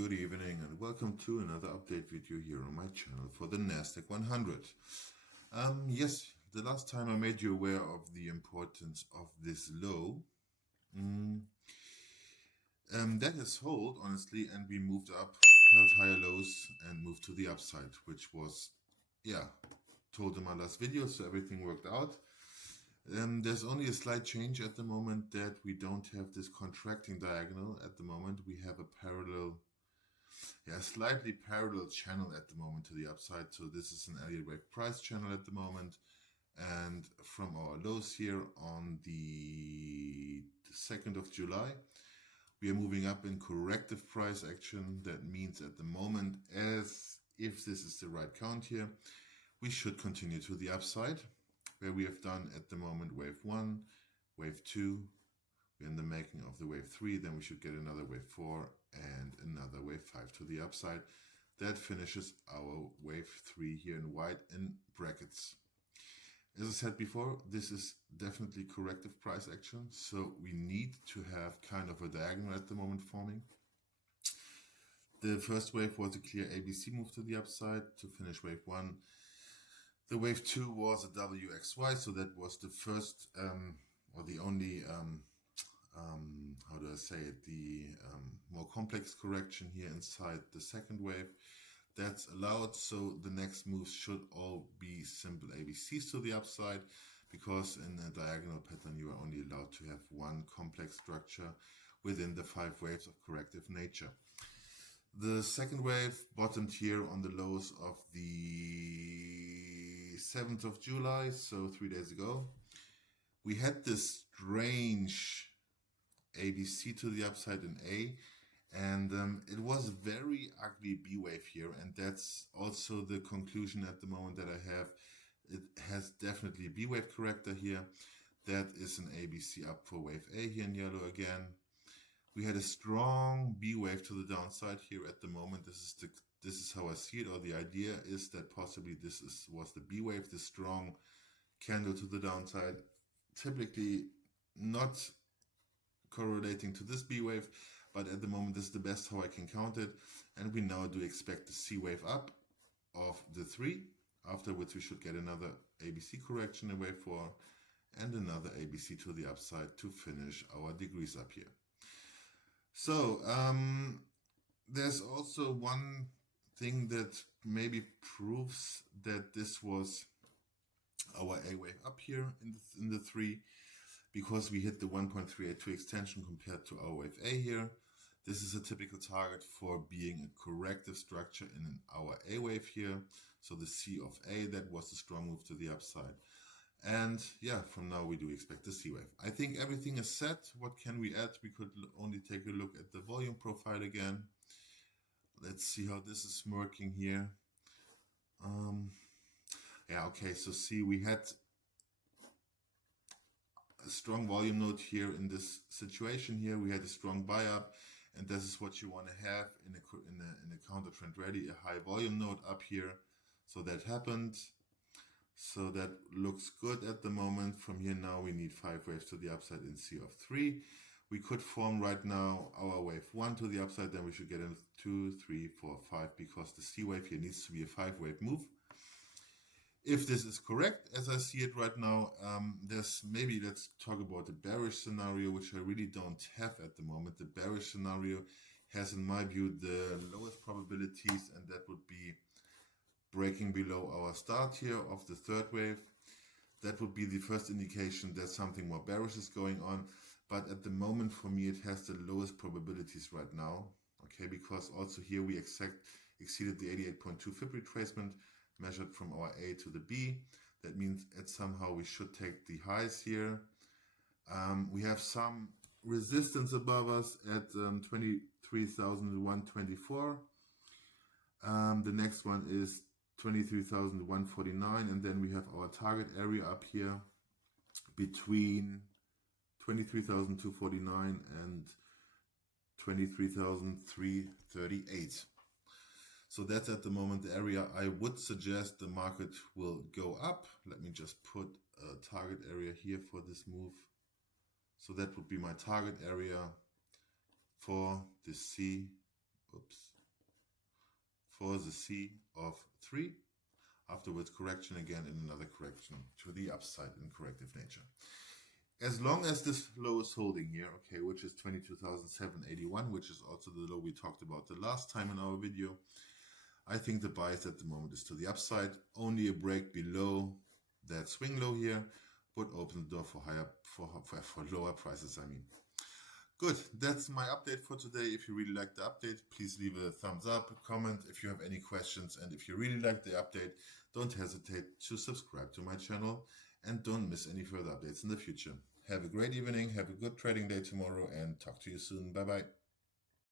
Good evening and welcome to another update video here on my channel for the Nasdaq 100. Yes, the last time I made you aware of the importance of this low. That has held, honestly, and we moved up, held higher lows and moved to the upside, which was, told in my last video, so everything worked out. There's only a slight change at the moment that we don't have this contracting diagonal at the moment. We have a parallel, slightly parallel channel at the moment to the upside. So this is an Elliott wave price channel at the moment. And from our lows here on the 2nd of July, we are moving up in corrective price action. That means at the moment, as if this is the right count here, we should continue to the upside, where we have done at the moment wave 1, wave 2, we're in the making of the wave 3, then we should get another wave 4 and another wave 5 to the upside. That finishes our wave 3 here in white in brackets. As I said before, this is definitely corrective price action, so we need to have kind of a diagonal at the moment forming. The first wave was a clear ABC move to the upside to finish wave 1. The wave 2 was a WXY, so that was the first or the only, how do I say it, the more complex correction here inside the second wave. That's allowed, so the next moves should all be simple ABCs to the upside, because in a diagonal pattern you are only allowed to have one complex structure within the 5 waves of corrective nature. The second wave bottomed here on the lows of the 7th of July, so 3 days ago. We had this strange ABC to the upside in A, and it was a very ugly B wave here, and that's also the conclusion at the moment that I have. It has definitely a B wave corrector here. That is an ABC up for wave A here in yellow again. We had a strong B wave to the downside here at the moment. This is how I see it, or the idea is that possibly this was the B wave, the strong candle to the downside, typically not correlating to this B wave, but at the moment this is the best how I can count it, and we now do expect the C wave up of the 3, after which we should get another ABC correction in wave 4 and another ABC to the upside to finish our degrees up here. So there's also one thing that maybe proves that this was our A wave up here in the 3, because we hit the 1.382 extension compared to our wave A here. This is a typical target for being a corrective structure in our A wave here. So the C of A, that was the strong move to the upside. And from now we do expect the C wave. I think everything is set. What can we add? We could only take a look at the volume profile again. Let's see how this is working here. Okay, so see, we had a strong volume node here in this situation here. We had a strong buy up, and this is what you want to have in a counter trend rally, a high volume node up here. So that happened. So that looks good at the moment. From here now we need 5 waves to the upside in C of 3. We could form right now our wave 1 to the upside, then we should get in 2, 3, 4, 5, because the C wave here needs to be a 5 wave move. If this is correct, as I see it right now, let's talk about the bearish scenario, which I really don't have at the moment. The bearish scenario has, in my view, the lowest probabilities, and that would be breaking below our start here of the 3rd wave. That would be the first indication that something more bearish is going on. But at the moment, for me, it has the lowest probabilities right now. Okay, because also here we exceeded the 88.2 fib retracement, measured from our A to the B. That means somehow we should take the highs here. We have some resistance above us at 23,124. The next one is 23,149, and then we have our target area up here between 23,249 and 23,338. So that's at the moment the area I would suggest the market will go up. Let me just put a target area here for this move. So that would be my target area for the C. Oops. for the C of 3. Afterwards, correction again and another correction to the upside in corrective nature. As long as this low is holding here, okay, which is 22,781, which is also the low we talked about the last time in our video, I think the bias at the moment is to the upside. Only a break below that swing low here would open the door for lower prices, I mean. Good, that's my update for today. If you really like the update, please leave a thumbs up, comment if you have any questions, and if you really like the update, don't hesitate to subscribe to my channel and don't miss any further updates in the future. Have a great evening, have a good trading day tomorrow, and talk to you soon. Bye-bye.